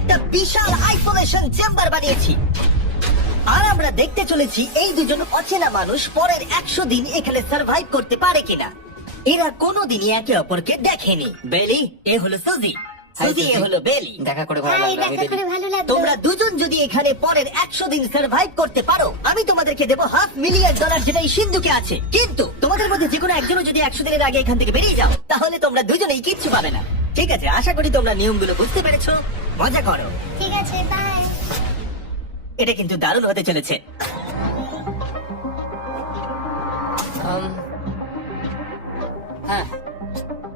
একটা বিশাল isolation chamber বানিয়েছি। আর আমরা দেখতে চলেছি এই দুজন অচেনা মানুষ পরের 100 দিন এখানে সার্ভাইভ করতে পারে কিনা। এরা কোনোদিনই একে অপরকে দেখেনি। বেলি, এ হলো সুজি, সুজি এ হলো বেলি। দেখা করে ভালো হাই, লাগলো। দেখা করে ভালো লাগলো। তোমরা দুজন যদি এখানে পরের 100 দিন সার্ভাইভ করতে পারো, আমি তোমাদেরকে দেবো $500,000 যেটা এই সিন্ধুকে আছে। কিন্তু তোমাদের মধ্যে যে কোনো একজনও যদি 100 দিনের আগে এখান থেকে বেরিয়ে যাও, তাহলে তোমরা দুজনেই কিচ্ছু পাবে না। ঠিক আছে, আশা করি তোমরা নিয়মগুলো বুঝতে পেরেছো। মজা করো। ঠিক আছে, বাই। এটা কিন্তু দারুণ হতে চলেছে। হ্যাঁ,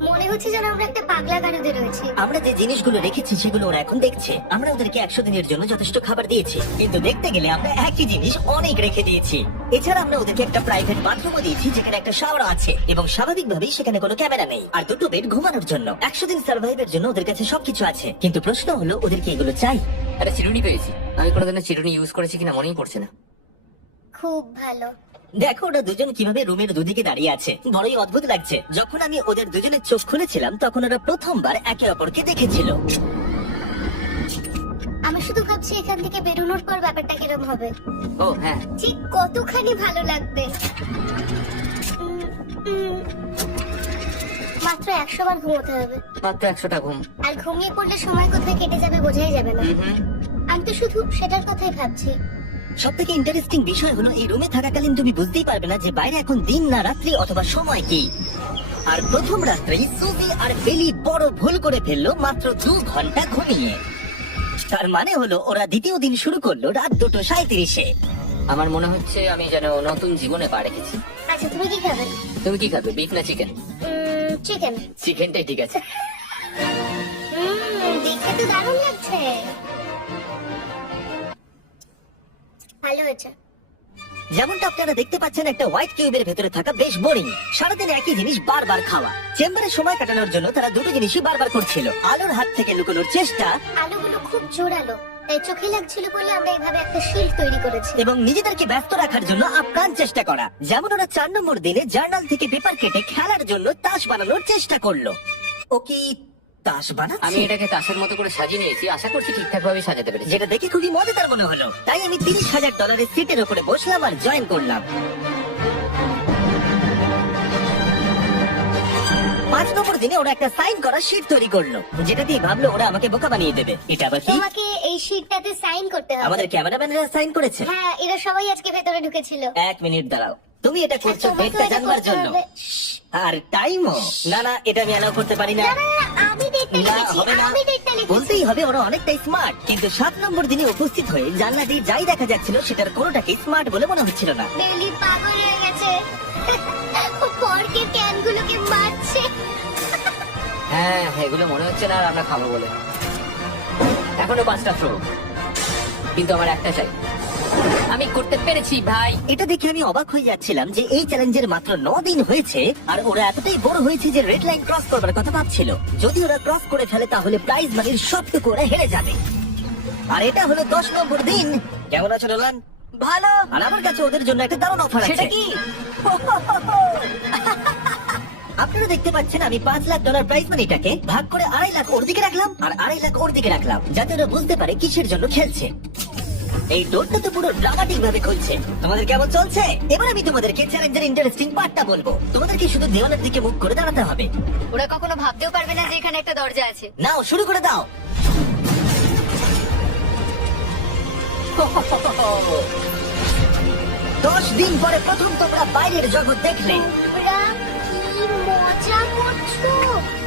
মনে হচ্ছে যেন আমরা একটা পাগলা গারদে রয়েছি। আমরা যে জিনিসগুলো রেখেছি সেগুলো ওরা এখন দেখছে। আমরা ওদেরকে 100 দিনের জন্য যথেষ্ট খাবার দিয়েছি, কিন্তু দেখতে গেলে আমরা একই জিনিস অনেক রেখে দিয়েছি। এছাড়া আমরা ওদেরকে একটা প্রাইভেট বাথরুমও দিয়েছি, যেখানে একটা শাওয়ার আছে এবং স্বাভাবিকভাবেই সেখানে কোনো ক্যামেরা নেই, আর দুটো বেড ঘুমানোর জন্য। 100 দিন সার্ভাইভের জন্য ওদের কাছে সবকিছু আছে, কিন্তু প্রশ্ন হলো ওদেরকে এগুলো চাই। একটা চিরুনি পেয়েছি। আমি কোনোদিনও চিরুনি ইউজ করেছি কিনা মনেই পড়ছে না। খুব ভালো। দেখো ওরা দুজন কিভাবে রুমের দুদিকে দাঁড়িয়ে আছে, বড়ই অদ্ভুত লাগছে। যখন আমি ওদের দুজনের চোখ খুলেছিলাম তখন ওরা প্রথমবার একে অপরকে দেখেছিল। আমি শুধু ভাবছি এখান থেকে বেরোনোর পর ব্যাপারটা কিরম হবে। ও হ্যাঁ, ঠিক কতখানি ভালো লাগবে। মাত্র 100 বার ঘুমোতে হবে, মাত্র 100টা ঘুম। আর ঘুমিয়ে পড়লে সময় কোথায় কেটে যাবে বোঝাই যাবে না। আমি তো শুধু সেটার কথাই ভাবছি। সব থেকে ইন্টারেস্টিং বিষয় হলো এই রুমে থাকাকালীন তুমি বুঝতেই পারবে না যে বাইরে এখন দিন না রাত্রি অথবা সময় কি। আর প্রথম রাত্রেই সুজি আর বেলি বড় ভুল করে ফেললো মাত্র 2 ঘন্টা ঘুমিয়ে। তার মানে হলো ওরা দ্বিতীয় দিন শুরু করলো রাত 2:37-এ। আমার মনে হচ্ছে আমি যেন নতুন জীবনে পা রেখেছি। আচ্ছা, তুমি কি খাবে? তুমি কি খাবে, বিফ না চিকেন? চিকেন। চিকেনটাই ঠিক আছে। দেখতে তো দারুণ লাগছে। ভালো হয়েছে। যেমনটা আপনারা দেখতে পাচ্ছেন, একটা হোয়াইট কিউবের ভেতরে থাকা বেশ বোরিং। সারাদিন একই জিনিস বারবার খাওয়া। চেম্বারে সময় কাটানোর জন্য তারা দুটো জিনিসই বারবার করছিল: আলোর হাত থেকে লুকোনোর চেষ্টা আলুগুলো খুব জোরালো, তাই চোখে লাগছিল বলে আমরা এইভাবে একটা শিল্ড তৈরি করেছি। এবং নিজেদেরকে ব্যস্ত রাখার জন্য আপ্রাণ চেষ্টা করা। যেমন ওরা 4 নম্বর দিনে জার্নাল থেকে পেপার কেটে খেলার জন্য তাস বানানোর চেষ্টা করলো। ও কি তাস আমি বানাচ্ছে? এটাকে তাসের মতো করে সাজিয়ে নিয়েছি, আশা করছি ঠিকঠাক ভাবে সাজাতে পেরেছি। যেটা দেখে খুবই মজাদার মনে হলো, তাই আমি $30,000 সিটের উপরে বসলাম আর জয়েন করলাম। 5 নম্বর দিনে ওরা একটা সাইন করা শিট তৈরি করলো, যেটা দিয়ে ভাবলো ওরা আমাকে বোকা বানিয়ে দেবে। এটা আবার কি? তোমাকে এই শিটটাতে সাইন করতে হবে। আমাদের ক্যামেরাম্যানেরা সাইন করেছে। হ্যাঁ, এরা সবাই আজকে ভেতরে ঢুকেছিল। 1 মিনিট দাঁড়াও, তুমি এটা করছো তোমাকেও ডেটটা এটা জানবার করতে জন্য? হবে। আর টাইমও? না না, এটা আমি অ্যালাউ করতে পারি না। না, না, না, আমি ডেটটা না, লিখেছি। হবে না। আমি ডেটটা লিখেছি। বলতেই হবে ওরা অনেকটাই স্মার্ট, কিন্তু 7 নম্বর দিনে উপস্থিত হয়ে জানলা দিয়ে যাই দেখা যাচ্ছিল সেটার কোনোটাকেই স্মার্ট বলে মনে হচ্ছিল না। বেলি পাগল হয়ে গেছে। ও পর্কের ক্যানগুলোকে মারছে। হ্যাঁ, এগুলো মনে হচ্ছে না আর আমরা খাবো বলে। এখনো 5টা ফ্লো, কিন্তু আমার একটা চাই। আমি করতে পেরেছি ভাই। এটা দেখে আমি অবাক হয়ে যাচ্ছিলাম যে এই চ্যালেঞ্জের মাত্র 9 দিন হয়েছে আর ওরা এতটাই বড় হয়েছে যে রেড লাইন ক্রস করবার কথা ভাবছিল। যদি ওরা ক্রস করে ফেলে তাহলে প্রাইজ মানির সবটুকু ওরা হেরে যাবে। আর এটা হলো 10 নম্বর দিন। কেমন আছো নোলান? ভালো। আর আমার কাছে ওদের জন্য একটা দারুণ অফার আছে। সেটা কি? আপনারা দেখতে পাচ্ছেন আমি $5 লাখ প্রাইজ মানিটাকে ভাগ করে 2.5 লাখ ওর দিকে রাখলাম আর 2.5 লাখ ওর দিকে রাখলাম, যাতে ওরা বুঝতে পারে কিসের জন্য খেলছে। এই ডোরটা তো পুরো ড্রামাটিক ভাবে খুলছে। তোমাদের কেমন চলছে? এবার আমি তোমাদেরকে চ্যালেঞ্জের ইন্টারেস্টিং পার্টটা বলবো। তোমাদেরকে শুধু দেওয়ালের দিকে মুখ করে দাঁড়াতে হবে। ওরা কখনো ভাবতেও পারবে না যে এখানে একটা দরজা আছে। নাও শুরু করে দাও। 10 দিন পরে প্রথম তোমরা বাইরের জগৎ দেখলে। তোমরা কি মজা করছো।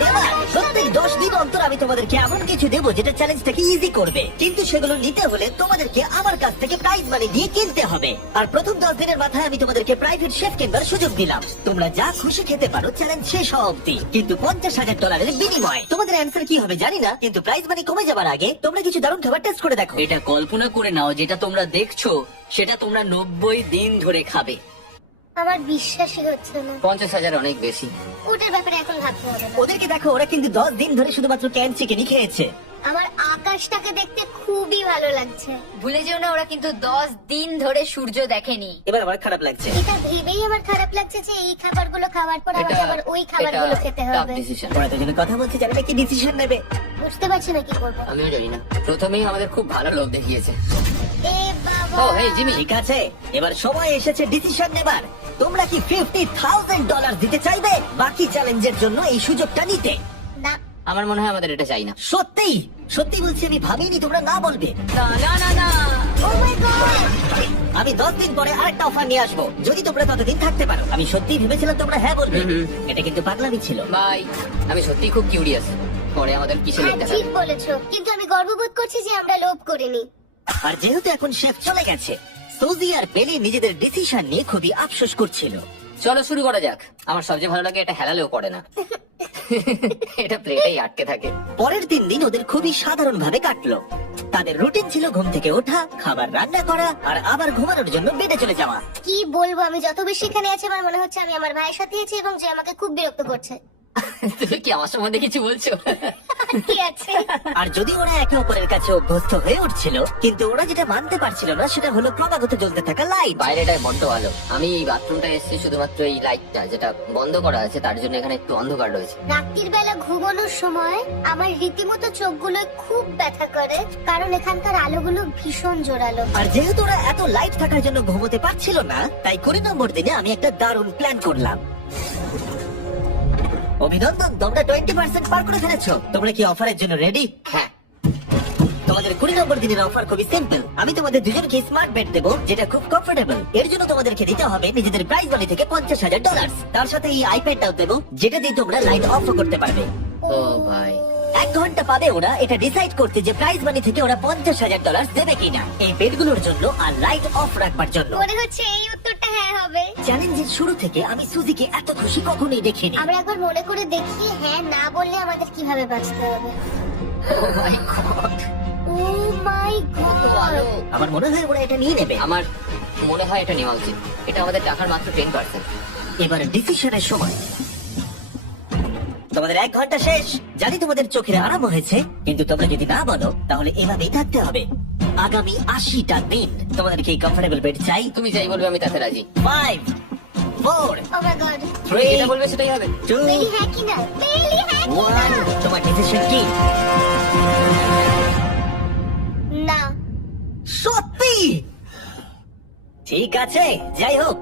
এবার প্রত্যেক 10 দিন অন্তর আমি তোমাদেরকে এমন কিছু দেবো যেটা চ্যালেঞ্জটাকে ইজি করবে, কিন্তু সেগুলো নিতে হলে তোমাদেরকে আমার কাছ থেকে প্রাইজ মানি দিয়ে কিনতে হবে। আর প্রথম 10 দিনের মাথায় আমি তোমাদেরকে প্রাইভেট শেফ কেনার সুযোগ দিলাম। তোমরা যা খুশি খেতে পারো চ্যালেঞ্জ শেষ হওয়া অব্দি, কিন্তু $50,000 বিনিময়। তোমাদের অ্যান্সার কি হবে জানি না, কিন্তু প্রাইজ মানি কমে যাবার আগে তোমরা কিছু দারুণ খাবার টেস্ট করে দেখো। এটা কল্পনা করে নাও, যেটা তোমরা দেখছো সেটা তোমরা 90 দিন ধরে খাবে। আমার বিশ্বাসই হচ্ছে না। 50,000 অনেক বেশি। ওটার ব্যাপারে এখন ভাবতে হবে না। ওদেরকে দেখো, ওরা কিন্তু 10 দিন ধরে শুধুমাত্র ক্যান চিকেনই খেয়েছে। আমার আকাশটাকে দেখতে খুবই ভালো লাগছে। ভুলে যেও না ওরা কিন্তু 10 দিন ধরে সূর্য দেখেনি। এবার আমার খারাপ লাগছে। এটা ভেবেই আমার খারাপ লাগছে যে এই খাবারগুলো খাওয়ার পর আমাকে আবার ওই খাবারগুলো খেতে tough হবে। decision। ওরা দুজনে কথা বলছে, জানি না কি ডিসিশন নেবে। বুঝতে পারছি না কি করবো। আমিও জানি না, প্রথমেই আমাদের খুব ভালো লোভ দেখিয়েছে। এ বাবা। ও হেই জিমি, ঠিক আছে, এবার সময় এসেছে ডিসিশন নেবার। তোমরা কি $50,000 দিতে চাইবে বাকি চ্যালেঞ্জের জন্য এই সুযোগটা নিতে? না। আমার মনে হয় আমাদের এটা চাই না। সত্যি সত্যি বলছি, আমি ভাবিনি তোমরা না বলবে। না না না না, ও মাই গড। আমি 10 দিন পরে আরেকটা অফার নিয়ে আসবো, যদি তোমরা ততদিন থাকতে পারো। আমি সত্যি ভেবেছিলাম তোমরা হ্যাঁ বলবে। এটা কিন্তু পাগলামি ছিল। ভাই আমি সত্যি খুব কিউরিয়াস, পরে আমাদের কিসে হ্যাঁ লোভ ঠিক দেখাবে। বলেছো, কিন্তু আমি গর্ববোধ করছি যে আমরা লোভ করিনি। আর যেহেতু এখন শেফ চলে গেছে, সুজি আর বেলি নিজেদের ডিসিশন নিয়ে খুবই আফসোস করছিল। চলো শুরু করা যাক। আমার সবচেয়ে ভালো লাগে এটা হেলালেও পড়ে না, এটা প্লেটেই আটকে থাকে। পরের 3 দিন ওদের খুবই সাধারণ ভাবে কাটলো। তাদের রুটিন ছিল ঘুম থেকে ওঠা, খাবার রান্না করা, আর আবার ঘুমানোর জন্য বেডে চলে যাওয়া। কি বলবো, আমি যত বেশি এখানে আছি আমার মনে হচ্ছে আমি আমার ভাইয়ের সাথে আছি এবং যে আমাকে খুব বিরক্ত করছে। তুমি কি আমার সম্বন্ধে কিছু বলছো? কি আছে? আর যদি ওরা একে অপরের কাছে অভ্যস্ত হয়ে উঠছিল, কিন্তু ওরা যেটা মানতে পারছিল না সেটা হলো ক্রমাগত জ্বলতে থাকা লাইট। বাইরেটাই বড্ড ভালো। আমি এই বাথরুমটা এসেছি শুধুমাত্র এই লাইটটা যেটা বন্ধ করা আছে তার জন্য, এখানে একটু অন্ধকার রয়েছে। রাত্রির বেলা ঘুমানোর সময় আমার রীতিমতো চোখগুলো খুব ব্যথা করে, কারণ এখানকার আলোগুলো ভীষণ জোরালো। আর যেহেতু ওরা এত লাইট থাকার জন্য ঘুমোতে পারছিল না, তাই 20 নম্বর দিনে আমি একটা দারুণ প্ল্যান করলাম। অভিনন্দন, তোমরা 20% পার করে ফেলেছো। তোমরা কি অফারের জন্য রেডি? হ্যাঁ, তোমাদের 20 নম্বর দিনের অফার খুবই সিম্পল। আমি তোমাদের দুজনকে স্মার্ট বেড দেবো, যেটা খুব কমফোর্টেবল। এর জন্য তোমাদেরকে দিতে হবে নিজেদের প্রাইস মানি থেকে $50,000। তার সাথে এই আইপ্যাডটাও দেবো, যেটা দিয়ে তোমরা লাইট অফ করতে পারবে। ও ভাই, 1 ঘন্টা পাবে ওরা এটা ডিসাইড করতে যে প্রাইজ মানি থেকে ওরা $50,000 দেবে কিনা এই বেডগুলোর জন্য আর লাইট অফ রাখবার জন্য। মনে হচ্ছে এই উত্তরটা হ্যাঁ হবে। চ্যালেঞ্জের শুরু থেকে আমি সুজিকে এত খুশি কখনোই দেখিনি। আমরা একবার মনে করে দেখি হ্যাঁ না বললে আমাদের কিভাবে বাঁচতে হবে। ও মাই গড, ও মাই গড। ভালো। আমার মনে হয় ওরা এটা নিয়ে নেবে। আমার মনে হয় এটা নেওয়া উচিত। এটা আমাদের টাকার মাত্র 10%। এবার ডিসিশনের সময়। তোমাদের 1 ঘন্টা শেষ। জানি তোমাদের চোখের আরাম হয়েছে, কিন্তু তোমরা যদি না বলো তাহলে এভাবেই থাকতে হবে আগামী 80টা দিন। তোমাদেরকে এই কমফোর্টেবল বেড চাই। তুমি যাই বলবে আমি তাতে রাজি। 5 4 ও মাই গড। তুমি যেটা বলবে সেটাই হবে। 2 বেলি হ্যাঁ কি না? বেলি হ্যাঁ কি না? 1 তোমার ডিসিশন কি? না। সত্যি? ঠিক আছে, যাই হোক,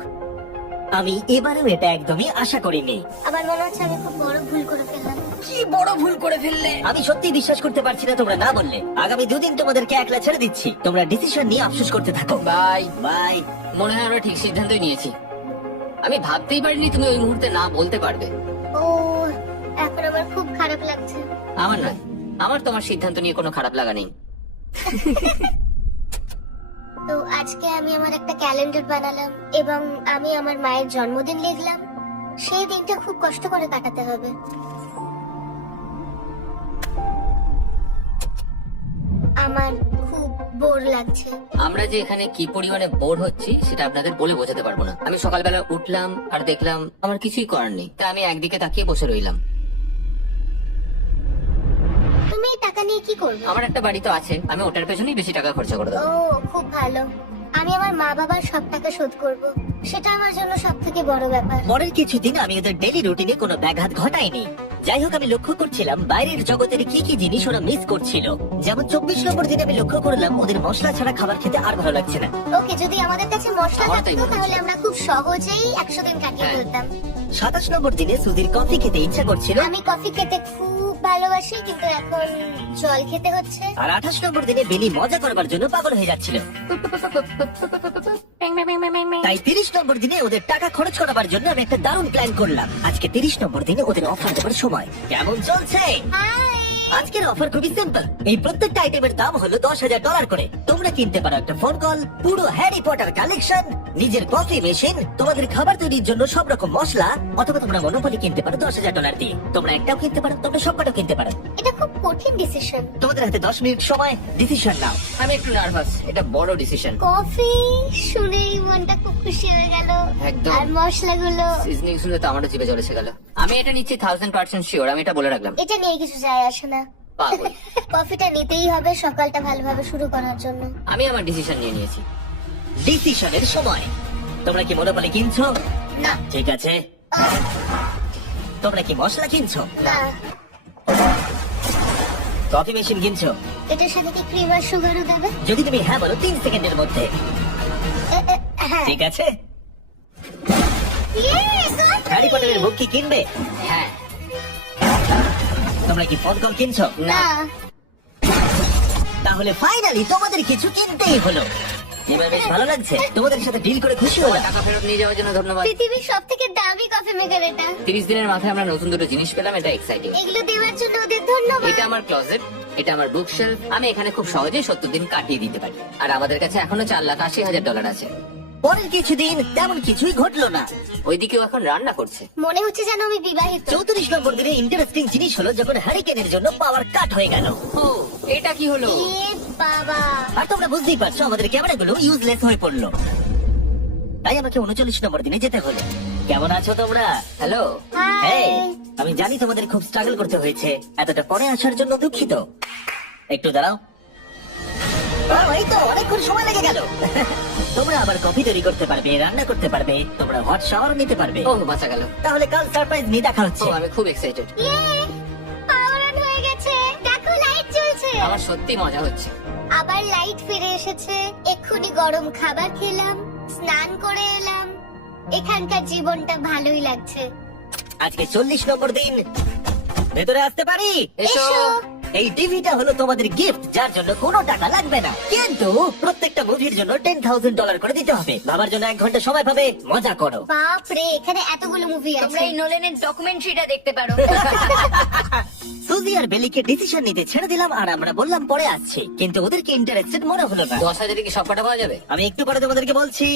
আমি এবারেও এটা একদমই আশা করিনি। আমার মনে হচ্ছে আমি খুব বড় ভুল করে ফেললাম। কি বড় ভুল করে ফেললে। আমি সত্যি বিশ্বাস করতে পারছি না তোমরা না বললে। আগামী 2 দিন তোমাদেরকে একলা ছেড়ে দিচ্ছি। তোমরা ডিসিশন নিয়ে আফসোস করতে থাকো। বাই। বাই। মনে হয় আমরা ঠিক সিদ্ধান্তই নিয়েছি। আমি ভাবতেই পারিনি তুমি ওই মুহূর্তে না বলতে পারবে। ও, এখন আমার খুব খারাপ লাগছে। আমার নয়, আমার তোমার সিদ্ধান্ত নিয়ে কোনো খারাপ লাগা নেই। তো আজকে আমি আমার একটা ক্যালেন্ডার বানালাম এবং আমি আমার মায়ের জন্মদিন লিখলাম। সেই দিনটা খুব কষ্ট করে কাটাতে হবে। আমার খুব বোর লাগছে। আমরা যে এখানে কি পরিমাণে বোর হচ্ছি সেটা আপনাদের বলে বোঝাতে পারবো না। আমি সকালবেলা উঠলাম আর দেখলাম আমার কিছুই করার নেই, তা আমি একদিকে তাকিয়ে বসে রইলাম। তুমি এই টাকা নিয়ে কি করবে? আমার একটা বাড়ি তো আছে, আমি ওটার পেছনেই বেশি টাকা খরচা করে ও দেবো। খুব ভালো। আমি আমার মা বাবার সব টাকা শোধ করব। সেটা আমার জন্য সব থেকে বড় ব্যাপার। পরের কিছুদিন আমি ওদের ডেলি রুটিনে কোনো ব্যাঘাত ঘটাইনি। যাই হোক, আমি লক্ষ্য করছিলাম বাইরের জগতের কি কি জিনিস ওরা মিস করছিল। যেমন 24 নম্বর দিনে আমি লক্ষ্য করলাম ওদের মশলা ছাড়া খাবার খেতে আর ভালো লাগছে না। ওকে, যদি আমাদের কাছে মশলা আমার তাই থাকতো মনে তাহলে হচ্ছে। আমরা খুব সহজেই 100 দিন কাটিয়ে হ্যাঁ। ফেলতাম। 27 নম্বর দিনে সুজির কফি খেতে ইচ্ছা করছিল। আমি কফি খেতে খুব ভালোবাসি, কিন্তু এখন জল খেতে হচ্ছে। আর 28 নম্বর দিনে বেলি মজা করবার জন্য পাগল হয়ে যাচ্ছিল। তাই 30 নম্বর দিনে ওদের টাকা খরচ করাবার জন্য আমি একটা দারুণ প্ল্যান করলাম। আজকে 30 নম্বর দিনে ওদের অফার দেবার সময়। কেমন চলছে? হাই। আজকের অফার খুবই সিম্পল। এই প্রত্যেকটা আইটেমের দাম হলো $10,000 করে। তোমরা কিনতে পারো একটা ফোন কল, পুরো হ্যারি পটার কালেকশন, নিজের কফি মেশিন, তোমাদের খাবার তৈরির জন্য সব রকম মশলা, অথবা তোমরা মনোপলি কিনতে পারো $10,000 দিয়ে। তোমরা একটাও কিনতে পারো, তোমরা সবকটাও কিনতে পারো। এটা খুব কঠিন ডিসিশন। তোমাদের হাতে 10 মিনিট সময়, ডিসিশন নাও। আমি একটু নার্ভাস, এটা বড় ডিসিশন। কফি শুনেই মনটা খুব খুশি হয়ে গেল। একদম। আর মশলাগুলো, সিজনিং শুনে তো আমারও জিভে জল এসে গেল। আমি এটা নিচ্ছি 1000% শিওর, আমি এটা বলে রাখলাম। এটা নিয়ে কিছু যায় আসে না। পাগল। কফিটা নিতেই হবে সকালটা ভালোভাবে শুরু করার জন্য। আমি আমার ডিসিশন নিয়ে নিয়েছি। ডিসিশনের সময়। তোমরা কি মনোপলি কিনছো? না। ঠিক আছে। তোমরা কি মশলা কিনছো? না। কফি মেশিন কিনছো? এটার সাথে কি ক্রিম আর সুগারও দেবে? যদি তুমি হ্যাঁ বলো 3 সেকেন্ডের মধ্যে। হ্যাঁ। ঠিক আছে। ইয়ে, good! হ্যারি পটারের বুক কি কিনবে? হ্যাঁ। তোমরা কি ফোন কল কিনছো? না, তাহলে ফাইনালি তোমাদের কিছু কিনতেই হলো। এবার বেশ ভালো লাগছে, তোমাদের সাথে ডিল করে খুশি তোমার হলাম। টাকা ফেরত নিয়ে যাওয়ার জন্য ধন্যবাদ। পৃথিবীর সব থেকে দামি কফি মেকার এটা। 30 দিনের মাথায় আমরা নতুন দুটো জিনিস পেলাম, এটা এক্সাইটিং। এগুলো দেওয়ার জন্য ওদের ধন্যবাদ। এটা আমার ক্লোজেট, এটা আমার বুক শেলফ। আমি এখানে খুব সহজে 70 দিন কাটিয়ে দিতে পারি। আর আমাদের কাছে এখনো $4,80,000 আছে। পরের কিছুদিন তেমন কিছুই ঘটলো না। ওইদিকেও এখন রান্না করছে। মনে হচ্ছে যেন আমি বিবাহিত। 34 নম্বর দিনে ইন্টারেস্টিং জিনিস হলো যখন হ্যারিকেনের জন্য পাওয়ার কাট হয়ে গেল। ও, এটা কি হলো? এ বাবা, আর তোমরা বুঝতেই পারছো আমাদের ক্যামেরাগুলো ইউজলেস হয়ে পড়লো। তাই আমাকে 39 নম্বর দিনে যেতে হলো। কেমন আছো তোমরা? হ্যালো। হাই। এই, আমি জানি তোমাদের খুব স্ট্রাগল করতে হয়েছে, এতটা পরে আসার জন্য দুঃখিত। একটু দাঁড়াও। এই তো অনেকক্ষণ সময় লেগে গেল। তোমরা আবার কফি তৈরি করতে পারবে, রান্না করতে পারবে, তোমরা হট শাওয়ার নিতে পারবে। ও, বাঁচা গেল। তাহলে কাল সারপ্রাইজ নিয়ে দেখা ও, হচ্ছে। আমি খুব এক্সাইটেড। ইয়ে, পাওয়ার অন হয়ে গেছে। দেখো লাইট জ্বলছে। আমার সত্যি মজা হচ্ছে। আবার লাইট ফিরে এসেছে। এক্ষুনি গরম খাবার খেলাম, স্নান করে এলাম। এখানকার জীবনটা ভালোই লাগছে। আজকে 40 নম্বর দিন। ভেতরে আসতে পারি? এসো। এসো। এই টিভিটা হলো তোমাদের গিফট, যার জন্য কোনো টাকা লাগবে না, কিন্তু প্রত্যেকটা মুভির জন্য $10,000 করে দিতে হবে। ভাবার জন্য 1 ঘন্টা সময় পাবে। মজা করো। বাপ রে, এখানে এতগুলো মুভি তোমরা আছে। এই নোলেনের ডকুমেন্টারিটা দেখতে পারো। সুজি আর বেলিকে ডিসিশন নিতে ছেড়ে দিলাম, আর আমরা বললাম পরে আসছি, কিন্তু ওদেরকে ইন্টারেস্টেড মনে হলো না। 10,000 কি সব কটা পাওয়া যাবে? আমি একটু পরে তোমাদেরকে বলছি।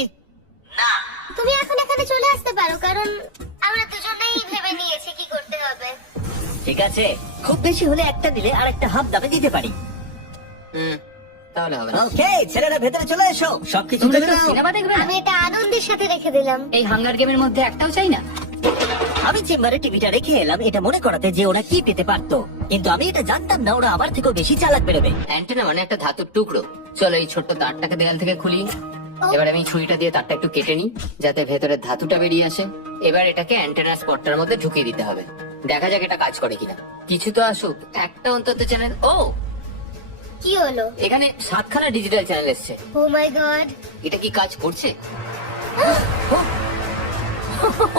তুমি এখন এখানে চলে আসতে পারো, কারণ আমরা দুজনেই ভেবে নিয়েছি কি করতে হবে। ঠিক আছে, খুব বেশি হলে একটা দিলে আর একটা হাফ দামে দিতে পারি। তাহলে হবে না। ওকে, ছেলেরা ভেতরে চলে এসো, সবকিছু তোমরা তুলে তো নাও। সিনেমা দেখবে না? আমি এটা আনন্দের সাথে রেখে দিলাম। এই হাঙ্গার গেমের মধ্যে একটাও চাই না। আমি চেম্বারে টিভিটা রেখে এলাম এটা মনে করাতে যে ওরা কি পেতে পারতো, কিন্তু আমি এটা জানতাম না ওরা আমার থেকেও বেশি চালাক বেরোবে। অ্যান্টেনা মানে একটা ধাতুর টুকরো। চলো এই ছোট্ট তারটাকে দেয়াল থেকে খুলি। এবার আমি ছুরিটা দিয়ে তারটা একটু কেটে নিই, যাতে ভেতরে ধাতুটা বেরিয়ে আসে। এবার এটাকে অ্যান্টেনা স্পটটার মধ্যে ঢুকিয়ে দিতে হবে। দেখা যাক এটা কাজ করে কিনা। কিছু তো আসুক, একটা অন্তত চ্যানেল। ও, কি হলো? এখানে 7খানা ডিজিটাল চ্যানেল এসছে। ও মাই গড, এটা কি কাজ করছে?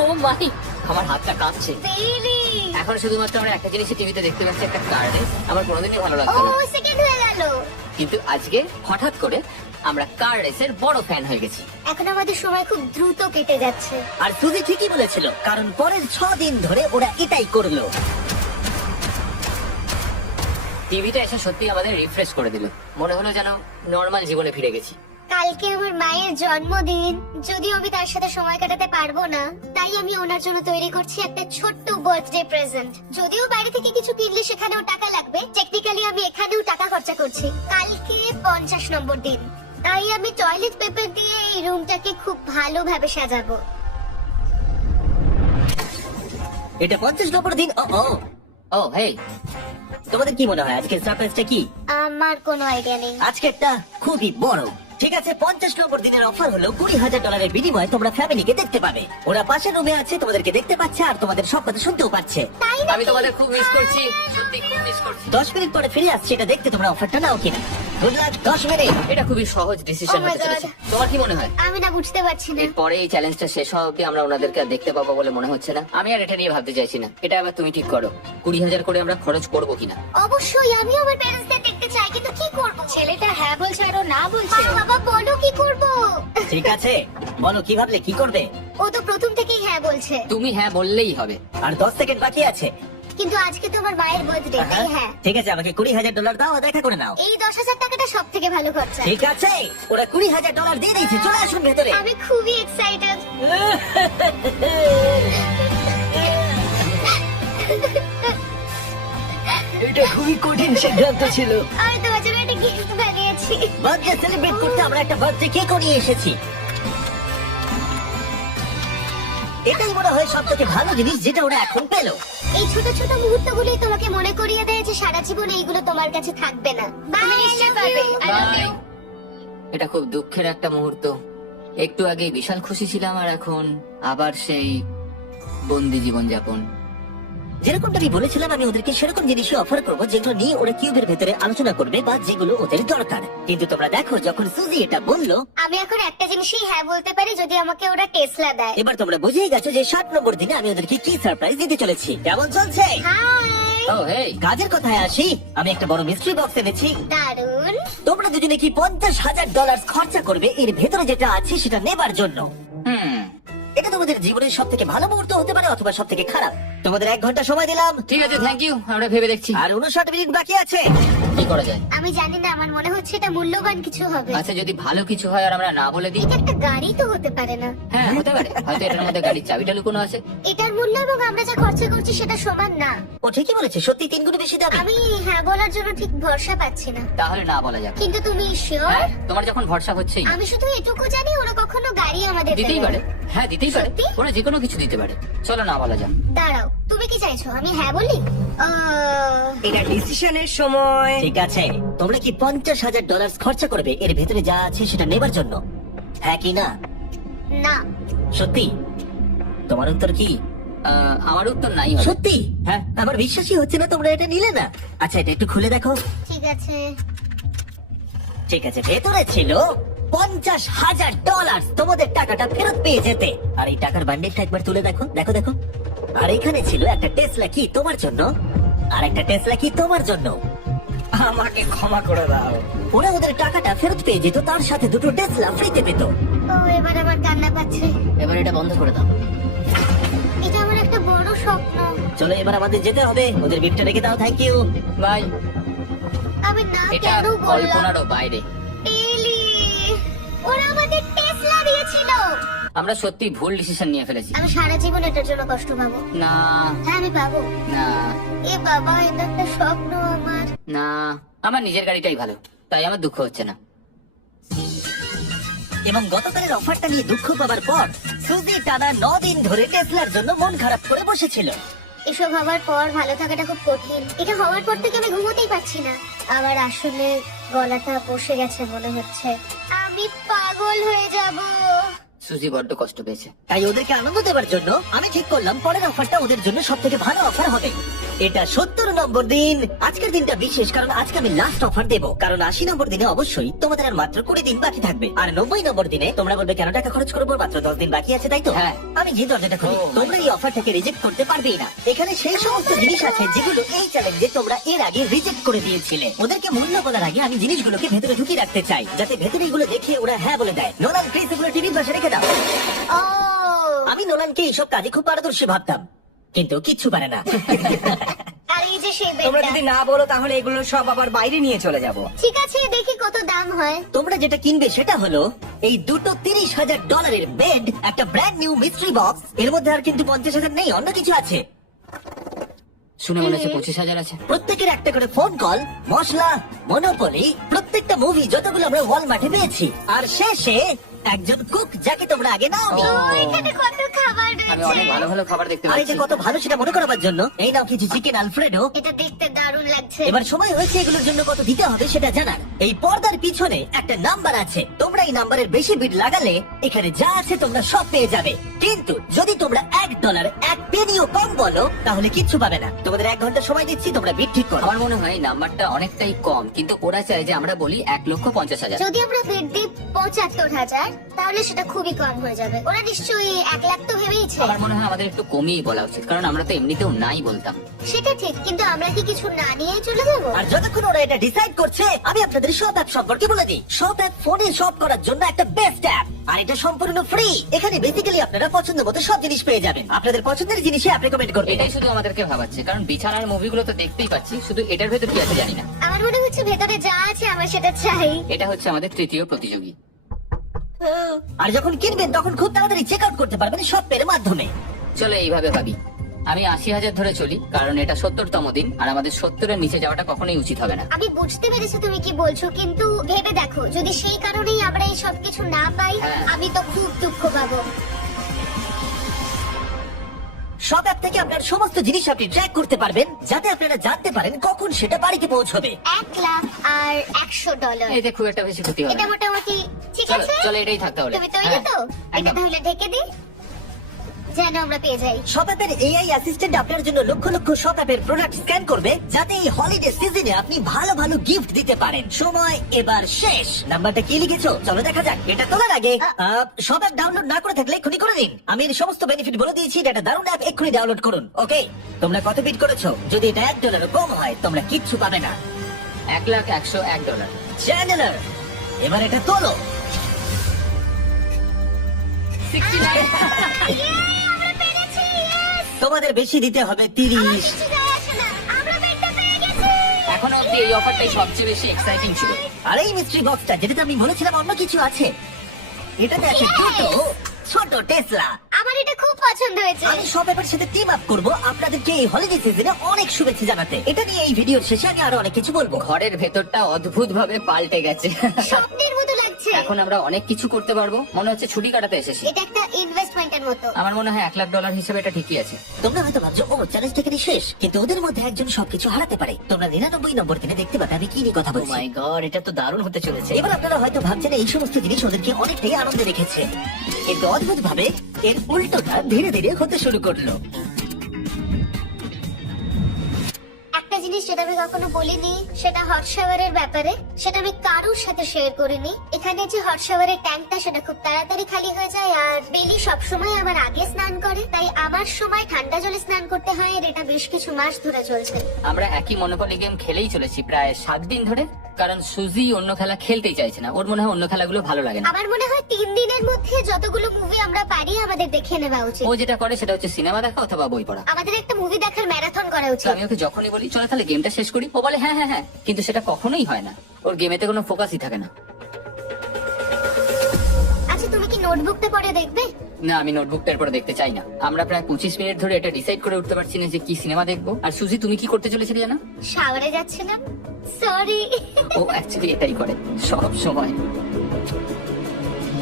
ও মাই, আমার হাতটা কাঁপছে। বেইলি। এখন শুধুমাত্র আমরা একটা জিনিসই টিভিতে দেখতে পাচ্ছি, একটা কার্ডে। আমার কোনোদিনই ভালো ও লাগতো না, সেকেন্ড হয়ে গেল। কিন্তু আজকে হঠাৎ করে আমরা কার রেসের বড় ফ্যান হয়ে গেছি। এখন আমাদের সময় খুব দ্রুত কেটে যাচ্ছে। আর সুজি ঠিকই বলেছিল, কারণ পরের 6 দিন ধরে ওরা এটাই করলো। টিভিটা এসে সত্যি আমাদের রিফ্রেশ করে দিল। মনে হলো যেন নর্মাল জীবনে ফিরে গেছি। কালকে আমার মায়ের জন্মদিন, যদিও আমি তার সাথে সময় কাটাতে পারবো না, তাই আমি ওনার জন্য তৈরি করছি একটা ছোট্ট বার্থডে প্রেজেন্ট। যদিও বাইরে থেকে কিছু কিনলে সেখানেও টাকা লাগবে, টেকনিক্যালি আমি এখানেও টাকা খরচা করছি। কালকে 50 নম্বর দিন, তাই আমি টয়লেট পেপার দিয়ে এই রুমটাকে খুব ভালোভাবে সাজাবো। এটা 50 নম্বর দিন। ও হেই, তোমাদের কি মনে হয় আজকের সারপ্রাইজটা কি? আমার কোনো আইডিয়া নেই। আজকেরটা খুবই বড়। ঠিক আছে, 50 নম্বর দিনের অফার হলো $20,000 বিনিময়ে তোমরা ফ্যামিলিকে দেখতে পাবে। ওরা পাশের রুমে আছে, তোমাদেরকে দেখতে পাচ্ছে আর তোমাদের সব কথা শুনতেও পাচ্ছে। তাই আমি নাকি? তোমাদের খুব মিস করছি, সত্যি খুব মিস করছি। 10 মিনিট পরে ফিরে আসছে, এটা দেখতে তোমরা অফারটা নাও কিনা। Good luck. 10 মিনিট। এটা খুবই সহজ ডিসিশন Oh my হতে চলেছে। God. তোমার কি মনে হয়? আমি না বুঝতে পারছি না। এরপরে এই চ্যালেঞ্জটা শেষ হওয়া অব্দি আমরা ওনাদেরকে আর দেখতে পাবো বলে মনে হচ্ছে না। আমি আর এটা নিয়ে ভাবতে চাইছি না। এটা আবার তুমি ঠিক করো, 20,000 করে আমরা খরচ করবো কিনা। অবশ্যই আমি আমার প্যারেন্টসদের দেখতে চাই, কিন্তু কি করব? ছেলেটা হ্যাঁ বলছে আর ও না বলছে। বাবা বলো কি করব? ঠিক আছে, বলো কি ভাবলে, কি করবে? ও তো প্রথম থেকেই হ্যাঁ বলছে, তুমি হ্যাঁ বললেই হবে। আর 10 সেকেন্ড বাকি আছে। কিন্তু আজকে তো আমার মায়ের বার্থডে, তাই হ্যাঁ। ঠিক আছে, আমাকে $20,000 দাও আর দেখা করে নাও। এই 10,000 টাকাটা সব থেকে ভালো খরচা। ঠিক আছে, ওরা $20,000 দিয়ে দিয়েছে, চলে আসুন ভেতরে। আমি খুবই এক্সাইটেড। এটা খুবই কঠিন সিদ্ধান্ত ছিল। আমি তোমার জন্য একটা গিফট বানিয়েছি। বার্থডে সেলিব্রেট করতে আমরা একটা বার্থডে কেকও নিয়ে এসেছি। এটাই মনে হয় সব থেকে ভালো জিনিস যেটা ওরা এখন পেলো। এই ছোট ছোট মুহূর্তগুলোই তোমাকে মনে করিয়ে দেয় যে সারা জীবন এইগুলো তোমার কাছে থাকবে না। তুমি নিশ্চয়ই পারবে। I love you. এটা খুব দুঃখের একটা মুহূর্ত। একটু আগে বিশাল খুশি ছিলাম আর এখন আবার সেই বন্দি জীবন যাপন। যেরকমটা আমি বলেছিলাম, আমি ওদেরকে সেরকম জিনিসই অফার করবো যেগুলো নিয়ে ওরা কিউবের ভেতরে আলোচনা করবে বা যেগুলো ওদের দরকার। কিন্তু তোমরা দেখো, যখন সুজি এটা বললো, আমি এখন একটা জিনিসই হ্যাঁ বলতে পারি, যদি আমাকে ওরা টেসলা দেয়। এবার তোমরা বুঝেই গেছো যে 60 নম্বর দিনে আমি ওদেরকে কি সারপ্রাইজ দিতে চলেছি। কেমন চলছে? হাই, ও হেই, কাজের কথায় আসি, আমি একটা বড় মিস্ট্রি বক্স এনেছি। দারুন। তোমরা দুজনে কি $50,000 খরচা করবে এর ভেতরে যেটা আছে সেটা নেবার জন্য? এটা তোমাদের জীবনের সব থেকে ভালো মুহূর্ত হতে পারে অথবা সব থেকে খারাপ। তোমাদের 1 ঘন্টা সময় দিলাম, ঠিক আছে, থ্যাংক ইউ, আমরা ভেবে দেখছি আর 59 মিনিট বাকি আছে। কি করা যায়। আমি জানি না, আমার মনে হচ্ছে এটা মূল্যবান কিছু হবে। আচ্ছা, যদি ভালো কিছু হয় আর আমরা না বলে দিই? এটা একটা গাড়ি তো হতে পারে না? হ্যাঁ, হতে পারে, হয়তো এটার মধ্যে গাড়ির চাবিটা লুকোনো আছে। এটার মূল্য এবং আমরা যা খরচা করছি সেটা সমান না। ও ঠিকই বলেছে, সত্যি 3 গুণ বেশি দাম। আমি হ্যাঁ বলার জন্য ঠিক ভরসা পাচ্ছি না। তাহলে না বলা যাক। কিন্তু তুমি শিওর? হ্যাঁ, তোমার যখন ভরসা হচ্ছেই না। আমি শুধু এটুকু জানি, ওরা কখনো গাড়ি আমাদের দিতেই দেবে পারে, না। হ্যাঁ দিতেই পারে, সত্যি? ওরা যে কোনো কিছু দিতে পারে। চলো না বলা যাক। দাঁড়াও, তুমি কি চাইছো আমি হ্যাঁ বলি? এটা ডিসিশনের সময়। ঠিক আছে, তোমরা কি $50,000 খরচা করবে এর ভেতরে যা আছে সেটা নেবার জন্য? হ্যাঁ কি না? না। সত্যি? তোমার উত্তর কি? আমার উত্তর নাই হবে। সত্যি? হ্যাঁ। আমার বিশ্বাসই হচ্ছে না তোমরা এটা নিলে না। আচ্ছা, এটা একটু খুলে দেখো। ঠিক আছে। ঠিক আছে, ভেতরে ছিল $50,000। তোমাদের টাকাটা ফেরত পেয়ে যেতে। আর এই টাকার বান্ডেলটা একবার তুলে দেখো, দেখো দেখো। আর এখানে ছিল একটা টেসলা কি তোমার জন্য, আর একটা টেসলা কি তোমার জন্য। আমাকে ক্ষমা করে দাও। ওরা ওদের টাকাটা ফেরত পেয়ে যেত, তার সাথে 2টো টেসলা ফ্রিতে পেত। ও, এবার আমার কান্না পাচ্ছে। এবার এটা বন্ধ করে দাও। এটা আমার একটা বড় স্বপ্ন। চলো এবার আমাদের যেতে হবে। ওদের গিফটটা রেখে দাও। Thank you. বাই। আমি না এটা কেন বললাম? কল্পনারও বাইরে। এলি, ওরা আমাদের টেসলা দিয়েছিল। আমরা সত্যি ভুল ডিসিশন নিয়ে ফেলেছি। আমি সারা জীবন এটার জন্য কষ্ট পাবো। না হ্যাঁ, আমি পাবো। না এ বাবা, এটা একটা স্বপ্ন আমার। না, আমার নিজের গাড়িটাই ভালো, তাই আমার দুঃখ হচ্ছে না। এবং গতকালের অফারটা নিয়ে দুঃখ পাবার পর সুজি টানা 9 দিন ধরে টেসলার জন্য মন খারাপ করে বসেছিল। এসব হওয়ার পর ভালো থাকাটা খুব কঠিন। এটা হওয়ার পর থেকে আমি ঘুমোতেই পারছি না। আমার আসলে গলাটা বসে গেছে মনে হচ্ছে। আমি পাগল হয়ে যাব। সুজি বড্ড কষ্ট পেয়েছে। তাই ওদেরকে আনন্দ দেওয়ার জন্য আমি ঠিক করলাম পরের অফারটা ওদের জন্য সব থেকে ভালো অফার হবে। এটা 70 নম্বর দিন। আজকের দিনটা বিশেষ, কারণ আজকে আমি লাস্ট অফার দেবো। কারণ 80 নম্বর দিনে অবশ্যই তোমাদের আর মাত্র 20 দিন বাকি থাকবে। আর 90 নম্বর দিনে তোমরা বলবে কেন টাকা খরচ করবো, মাত্র 10 দিন বাকি আছে, তাই তো? হ্যাঁ। আমি যে দরজাটা খুলি, তোমরা এই অফারটাকে রিজেক্ট করতে পারবেই না। এখানে সেই সমস্ত জিনিস আছে যেগুলো এই চ্যালেঞ্জে তোমরা এর আগে রিজেক্ট করে দিয়েছিলে। ওদেরকে মূল্য বলার আগে আমি জিনিসগুলোকে ভেতরে ঢুকিয়ে রাখতে চাই, যাতে ভেতরে এগুলো দেখে ওরা হ্যাঁ বলে দেয়। নোলান, প্লিজ এগুলো টিভির পাশে রেখে দাও। ও, আমি নোলানকে এইসব কাজে খুব পারদর্শী ভাবতাম, কিন্তু কিচ্ছু পারে না। আর এই যে সেই তোমরা বেডটা। যদি না বলো তাহলে এগুলো সব আবার বাইরে নিয়ে চলে যাব। ঠিক আছে, দেখি কত দাম হয়। তোমরা যেটা কিনবে সেটা হলো এই দুটো $30,000 বেড, একটা ব্র্যান্ড নিউ মিস্ট্রি বক্স। এর মধ্যে আর কিন্তু 50,000 নেই, অন্য কিছু আছে। শুনে মনে হচ্ছে 25,000 আছে। প্রত্যেকের একটা করে ফোন কল, মশলা, মনোপলি, প্রত্যেকটা মুভি যতগুলো আমরা ওয়ালমার্টে পেয়েছি, আর শেষে একজন কুক যাকে তোমরা আগে নাওনি। ও, এখানে কত খাবার আমি রয়েছে। অনেক ভালো ভালো খাবার দেখতে আর এই যে পাচ্ছি। কত ভালো সেটা মনে করাবার জন্য এই নাও কিছু চিকেন আলফ্রেডো। এটা দেখতে দারুণ লাগছে। এবার সময় হয়েছে এগুলোর জন্য কত দিতে হবে সেটা জানার। এই পর্দার পিছনে একটা নাম্বার আছে, তোমরা এই নাম্বারের বেশি বিট লাগালে এখানে যা আছে তোমরা সব পেয়ে যাবে। কিন্তু যদি তোমরা $1 এক পেনিও কম বলো তাহলে কিচ্ছু পাবে না। তোমাদের 1 ঘন্টা সময় দিচ্ছি, তোমরা বিট ঠিক করো। আমার মনে হয় এই নাম্বারটা অনেকটাই কম, কিন্তু ওরা চায় যে আমরা বলি 1,50,000। যদি আমরা বেড দিই 75,000, তাহলে সেটা খুবই কম হয়ে যাবে। ওরা নিশ্চয়ই 1 লাখ তো ভেবেইছে। আমার মনে হয় আমাদের একটু কমিয়ে বলা উচিত, কারণ আমরা তো এমনিতেও নাই বলতাম। সেটা ঠিক, কিন্তু আমরা কি কিছু না নিয়ে চলে যাব? আর যতক্ষণ ওরা এটা ডিসাইড করছে, আমি আপনাদের শপ অ্যাপ সম্পর্কে বলে দিই। শপ অ্যাপ ফোনে শপ করার জন্য একটা বেস্ট অ্যাপ, আর এটা সম্পূর্ণ ফ্রি। এখানে বেসিক্যালি আপনারা পছন্দ মতো সব জিনিস পেয়ে যাবেন। আপনাদের পছন্দের জিনিসই অ্যাপ রেকমেন্ড করবে। এটাই শুধু আমাদেরকে ভাবাচ্ছে, কারণ বিছানার মুভিগুলো তো দেখতেই পাচ্ছি, শুধু এটার ভেতর কি আছে জানি না। আমার মনে হচ্ছে ভেতরে যা আছে আমরা সেটা চাই। এটা হচ্ছে আমাদের তৃতীয় প্রতিযোগী। আর যখন কিনবেন তখন খুব তাড়াতাড়ি চেক আউট করতে পারবেন শপের মাধ্যমে। চলো এইভাবে ভাবি, আমি 80,000 ধরে চলি, কারণ এটা 70তম দিন, আর আমাদের 70-এর নিচে যাওয়াটা কখনোই উচিত হবে না। আমি বুঝতে পেরেছি তুমি কি বলছো, কিন্তু ভেবে দেখো যদি সেই কারণেই আমরা এই সব কিছু না পাই, হ্যাঁ। আমি তো খুব দুঃখ পাবো। শপ অ্যাপ থেকে আপনার সমস্ত জিনিস আপনি ট্র্যাক করতে পারবেন, যাতে আপনারা জানতে পারেন কখন সেটা বাড়িতে পৌঁছবে। 1 লাখ আর $100। এতে খুব একটা বেশি ক্ষতি হবে এটা না। মোটামুটি ঠিক চলো আছে। চলো এটাই থাক তাহলে। তুমি তৈরি হ্যাঁ, তো? এটা একদম। তাহলে ঢেকে দিই। যেন আমরা পেয়ে যাই। শপ অ্যাপের এআই অ্যাসিস্ট্যান্ট আপনার জন্য লক্ষ লক্ষ শপ অ্যাপের প্রোডাক্ট স্ক্যান করবে, যাতে এই হলিডে সিজনে আপনি ভালো ভালো গিফট দিতে পারেন। সময় এবার শেষ। নাম্বারটা কি লিখেছো চলো দেখা যাক। এটা তোলার আগে শপ অ্যাপ ডাউনলোড না করে থাকলে এক্ষুনি করে নিন। আমি এর সমস্ত বেনিফিট বলে দিয়েছি। এটা একটা দারুণ অ্যাপ, এক্ষুনি ডাউনলোড করুন। ওকে, তোমরা কত বিট করেছো? যদি এটা $1 কম হয় তোমরা কিচ্ছু পাবে না। $1,101 চ্যানেলার, এবার এটা তোলো। 69 আমরা পেরেছি, yes! তোমাদের বেশি দিতে হবে 30। কিছু যায় আসে না, আমরা বেডটা পেয়ে গেছি। এখনো অব্দি এই অফারটাই সবচেয়ে বেশি এক্সাইটিং ছিল। আর এই মিস্ট্রি বক্সটা, যেটাতে আমি বলেছিলাম অন্য কিছু আছে, এটাতে আছে দুটো ছোট টেসলা। আমার এটা খুব পছন্দ হয়েছে। আমি শপ অ্যাপের সাথে টিম আপ করব আপনাদেরকে এই হলিডে সিজনে অনেক শুভেচ্ছা জানাতে। এটা নিয়ে এই ভিডিওর শেষে আমি আরো অনেক কিছু বলবো। ঘরের ভেতরটা অদ্ভুত ভাবে পাল্টে গেছে। স্বপ্নের মতো লাগছে। এখন আমরা অনেক কিছু করতে পারবো, মনে হচ্ছে ছুটি কাটাতে এসেছি। এটা একটা ইনভেস্টমেন্টের মতো। আমার মনে হয় $1,00,000 হিসেবে এটা ঠিকই আছে। তোমরা হয়তো ভাবছো ও চ্যালেঞ্জ থেকে শেষ, কিন্তু ওদের মধ্যে একজন সবকিছু হারাতে পারে। তোমরা 99 নম্বর দিনে দেখতে পাবে আমি কি নিয়ে কথা বলছি। মাই গড, এটা তো দারুণ হতে চলেছে। এবার আপনারা হয়তো ভাবছেন এই সমস্ত জিনিস ওদেরকে অনেকটাই আনন্দে রেখেছে, কিন্তু অদ্ভুত ভাবে এর উল্টোটা ধীরে ধীরে হতে শুরু করলো। একটা জিনিস যেটা আমি কখনো বলিনি, সেটা হট শাওয়ারের ব্যাপারে। সেটা আমি কারোর সাথে শেয়ার করিনি। এখানে যে হট শাওয়ারের ট্যাঙ্কটা, সেটা খুব তাড়াতাড়ি খালি হয়ে যায়। আর বেলি সবসময় আমার আগে স্নান করে, তাই আমার সময় ঠান্ডা জলে স্নান করতে হয়। আর এটা বেশ কিছু মাস ধরে চলছে। আমরা একই মনোপলি গেম খেলেই চলেছি প্রায় 7 দিন ধরে, কারণ সুজি অন্য খেলা খেলতেই চাইছে না। ওর মনে হয় অন্য খেলাগুলো ভালো লাগে না। আমার মনে হয় 3 দিনের মধ্যে যতগুলো মুভি আমরা পারি আমাদের দেখে নেওয়া উচিত। ও যেটা করে সেটা হচ্ছে সিনেমা দেখা অথবা বই পড়া। আমাদের একটা মুভি দেখার ম্যারাথন করা তো উচিত। আমি ওকে যখনই বলি চলো তাহলে গেমটা শেষ করি, ও বলে হ্যাঁ হ্যাঁ হ্যাঁ, কিন্তু সেটা কখনোই হয় না। ওর গেমেতে কোনো ফোকাসই থাকে না। আচ্ছা, তুমি কি নোটবুকটা পড়ে দেখবে? না, আমি নোটবুকটার পরে দেখতে চাই না। আমরা প্রায় 25 মিনিট ধরে এটা ডিসাইড করে উঠতে পারছি না যে কি সিনেমা দেখবো। আর সুজি, তুমি কি করতে চলেছিলে জানো? শাওয়ারে যাচ্ছিলাম। সরি। ও অ্যাকচুয়ালি এটাই করে সব সময়।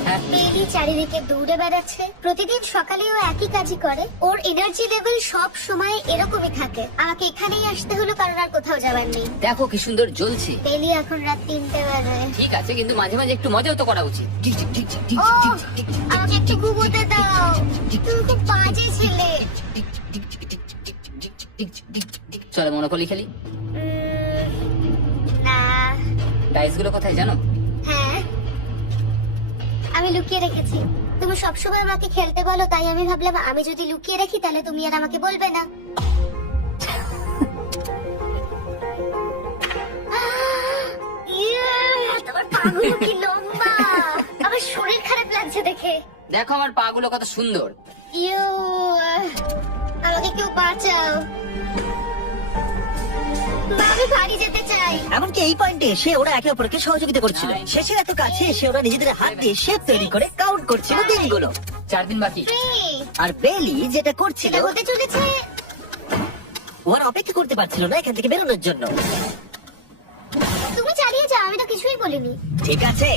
হ্যাঁ, বেলি চারিদিকে দৌড়ে বেড়াচ্ছে। প্রতিদিন সকালে ও একই কাজই করে। ওর এনার্জি লেভেল সব সময় এরকমই থাকে। আমাকে এখানেই আসতে হলো, কারণ আর কোথাও যাবার নেই। দেখো কি সুন্দর জ্বলছে। বেলি এখন রাত 3টে বাজে। ঠিক আছে, কিন্তু মাঝে মাঝে একটু মজাও তো করা উচিত। ও, আমাকে একটু ঘুমোতে দাও। তুমি খুব বাজে ছেলে। চলো মনোপলি খেলি। না। ডাইস গুলো কোথায় জানো? হ্যাঁ, আমি লুকিয়ে রেখেছি। তুমি সবসময় আমাকে খেলতে বলো, তাই আমি ভাবলাম আমি যদি লুকিয়ে রাখি তাহলে তুমি আর আমাকে বলবে না। ইয়ে, তোমার পাগুলো কি লম্বা! আমার শরীর খারাপ লাগছে দেখে। দেখো আমার পা গুলো কত সুন্দর। ইউ, আমাকে কেউ বাঁচাও। মা, আমি বাড়ি যেতে চাই। এমনকি এই পয়েন্টে এসে ওরা একে অপরকে সহযোগিতা করছিল। শেষের এত কাছে এসে ওরা নিজেদের হাত দিয়ে শেপ তৈরি করে কাউন্ট করছিল দিনগুলো। 4 দিন বাকি। এই, আর বেলি যেটা করছিল, এটা হতে চলেছে। ওরা অপেক্ষা করতে পারছিল না এখান থেকে বেরোনোর জন্য। তুমি চালিয়ে যাও, আমি তো কিছুই বলিনি। ঠিক আছে,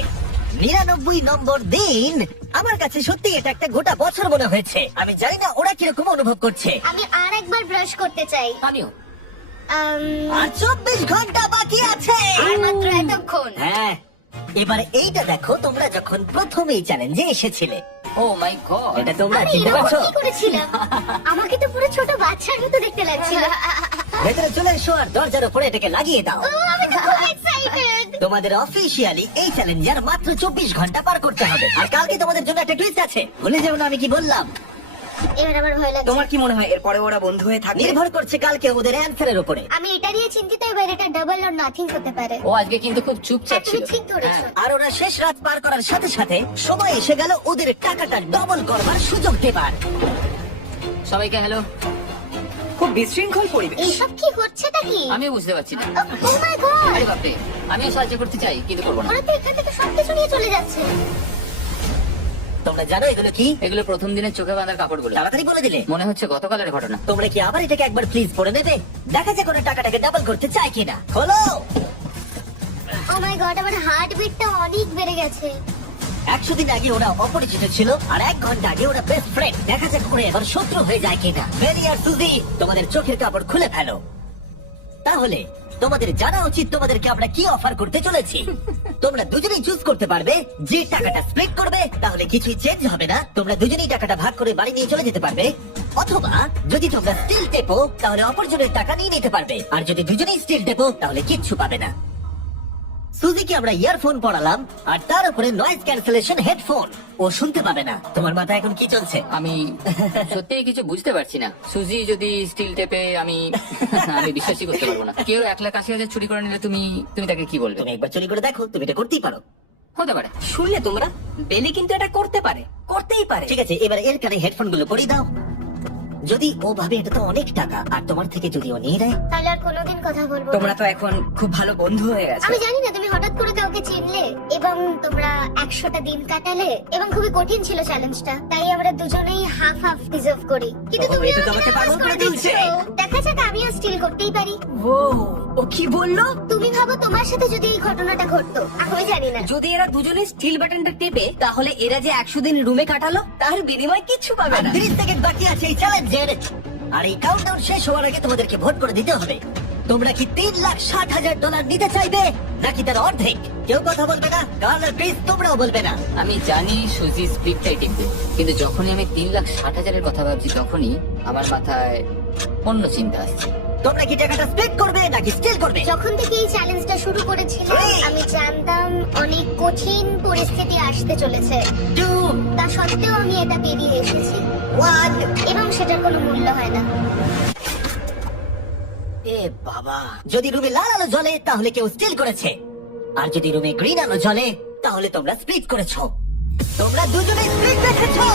99 নম্বর দিন। আমার কাছে সত্যি এটা একটা গোটা বছর মনে হয়েছে। আমি জানি না ওরা কিরকম অনুভব করছে। আমি আর একবার ব্রাশ করতে চাই। আমিও। আর 24 ঘন্টা বাকি আছে। আর মাত্র এতক্ষণ। হ্যাঁ, এবারে এইটা দেখো, তোমরা যখন প্রথম এই চ্যালেঞ্জে এসেছিলে, ও মাই গড, এটা তোমরা আমি চিনতে এরকম পারছো? কি করেছিলাম? আমাকে তো পুরো ছোট বাচ্চার মতো দেখতে লাগছিল। ভেতরে চলে এসো আর দরজার উপরে এটাকে লাগিয়ে দাও। ও, আমি তো খুব এক্সাইটেড। তোমাদের অফিসিয়ালি এই চ্যালেঞ্জার মাত্র 24 ঘন্টা পার করতে হবে। আর কালকে তোমাদের জন্য একটা টুইস্ট আছে, ভুলে যেও না আমি কি বললাম। এবার আমার ভয় লাগছে। তোমার কি মনে হয় এরপরে ওরা বন্ধু হয়ে থাকবে? নির্ভর করছে কালকে ওদের অ্যান্সারের উপরে। আমি এটা নিয়ে চিন্তিত, এবার এটা ডাবল অর নাথিং হতে পারে। ও আজকে কিন্তু খুব চুপচাপ হ্যাঁ, তুমি ছিল। ঠিক ধরেছো। হ্যাঁ। আর ওরা শেষ রাত পার করার সাথে সাথে সময় এসে গেল ওদের টাকাটা ডবল করবার সুযোগ দেবার। সবাইকে হ্যালো। খুব বিশৃঙ্খল পরিবেশ। এইসব কি হচ্ছেটা কি? আমিও বুঝতে পারছি না। ও মাই গড! আরে বাপরে, আমিও সাহায্য করতে চাই কিন্তু করবো না। ওরা তো এখান থেকে সবকিছু নিয়ে চলে যাচ্ছে। তোমরা জানো এগুলো কি? এগুলো প্রথম দিনের চোখে বাঁধার কাপড়গুলো। তাড়াতাড়ি বলে দিলে। মনে হচ্ছে গতকালের ঘটনা। তোমরা কি আবার এটাকে একবার প্লিজ পড়ে নেবে? দেখা যাক ওরা টাকাটাকে ডাবল করতে চায় কিনা। খোলো। ও মাই গড, আমার হার্ট বিটটা অনেক বেড়ে গেছে। 100 দিন আগে ওরা অপরিচিত ছিল, আর 1 ঘন্টা আগে ওরা বেস্ট ফ্রেন্ড। দেখা যাক ওরা এবার শত্রু হয়ে যায় কিনা। বেলি আর সুজি, তোমাদের চোখের কাপড় খুলে ফেলো। তাহলে তোমাদের জানা উচিত তোমাদেরকে আমরা কি অফার করতে চলেছি। তোমরা দুজনেই চুজ করতে পারবে যে টাকাটা স্প্লিট করবে, তাহলে কিছুই চেঞ্জ হবে না, তোমরা দুজনেই টাকাটা ভাগ করে বাড়ি নিয়ে চলে যেতে পারবে। অথবা যদি তোমরা স্টিল টেপো তাহলে অপরজনের টাকা নিয়ে নিতে পারবে, আর যদি দুজনেই স্টিল টেপো তাহলে কিচ্ছু পাবে না। সুজিকে আমরা ইয়ারফোন পড়ালাম আর তার উপরে নয়েজ ক্যান্সেলেশন হেডফোন, ও শুনতে পাবে না। তোমার মাথায় এখন কি চলছে? আমি সত্যি কিছু বুঝতে পারছি না। সুজি যদি স্টিল টেপে আমি বিশ্বাসই করতে পারবো না। কেউ 1,80,000 চুরি করে নিলে তুমি তাকে কি বলবে? তুমি একবার চুরি করে দেখো, তুমি এটা করতেই পারো। হতে পারে। শুনলে তোমরা, বেলি কিন্তু এটা করতে পারে, করতেই পারে। ঠিক আছে, এবার এর কানে হেডফোন গুলো পরিয়ে দাও। যদি ও ভাবে এটা তো অনেক টাকা, আর তোমার থেকে যদি ও নিয়ে নেয়, তাহলে আর কোনোদিন কথা বলবো না। তোমরা তো এখন খুব ভালো বন্ধু হয়ে গেছো। আমি জানি না তুমি হঠাৎ করে কাউকে চিনলে এবং তোমরা 100টা দিন কাটালে এবং খুবই কঠিন ছিল চ্যালেঞ্জটা, তাই আমরা দুজনেই হাফ হাফ ডিজার্ভ করি। কিন্তু ও, তুমি এটা তো আমাকে পাগল করে দিচ্ছে। দেখা যাক, আমিও স্টিল করতেই পারি। ও কি বললো? তুমি ভাবো তোমার সাথে যদি এই ঘটনাটা ঘটতো, আমি জানি না। যদি এরা দুজনে স্টিল বাটনটা টেপে, তাহলে এরা যে 100 দিন রুমে কাটালো তার বিনিময়ে কিচ্ছু পাবে আর না। 30 সেকেন্ড বাকি আছে এই চ্যালেঞ্জের, আর এই কাউন্টডাউন শেষ হওয়ার আগে তোমাদেরকে ভোট করে দিতে হবে। তোমরা কি $3,60,000 নিতে চাইবে নাকি তার অর্ধেক? কেউ কথা বলবে না, কার্ল আর ক্রিস তোমরাও বলবে না। আমি জানি সুজি স্প্লিটটাই টিপবে, কিন্তু যখনই আমি 3,60,000-এর কথা ভাবছি তখনই আমার মাথায় অন্য চিন্তা আসছে। তোমরা কি টাকাটা স্প্লিট করবে নাকি স্টিল করবে? যখন থেকে এই চ্যালেঞ্জটা শুরু করেছিলাম আমি জানতাম অনেক কঠিন পরিস্থিতি আসতে চলেছে, 2, তা সত্ত্বেও আমি এটা পেরিয়ে এসেছি 1। এবং সেটার কোনো মূল্য হয় না। এ বাবা, যদি রুমে লাল আলো জ্বলে তাহলে কেউ স্টিল করেছে, আর যদি রুমে গ্রিন আলো জ্বলে তাহলে তোমরা স্প্লিট করেছো। তোমরা দুজনে স্প্লিট রেখেছো।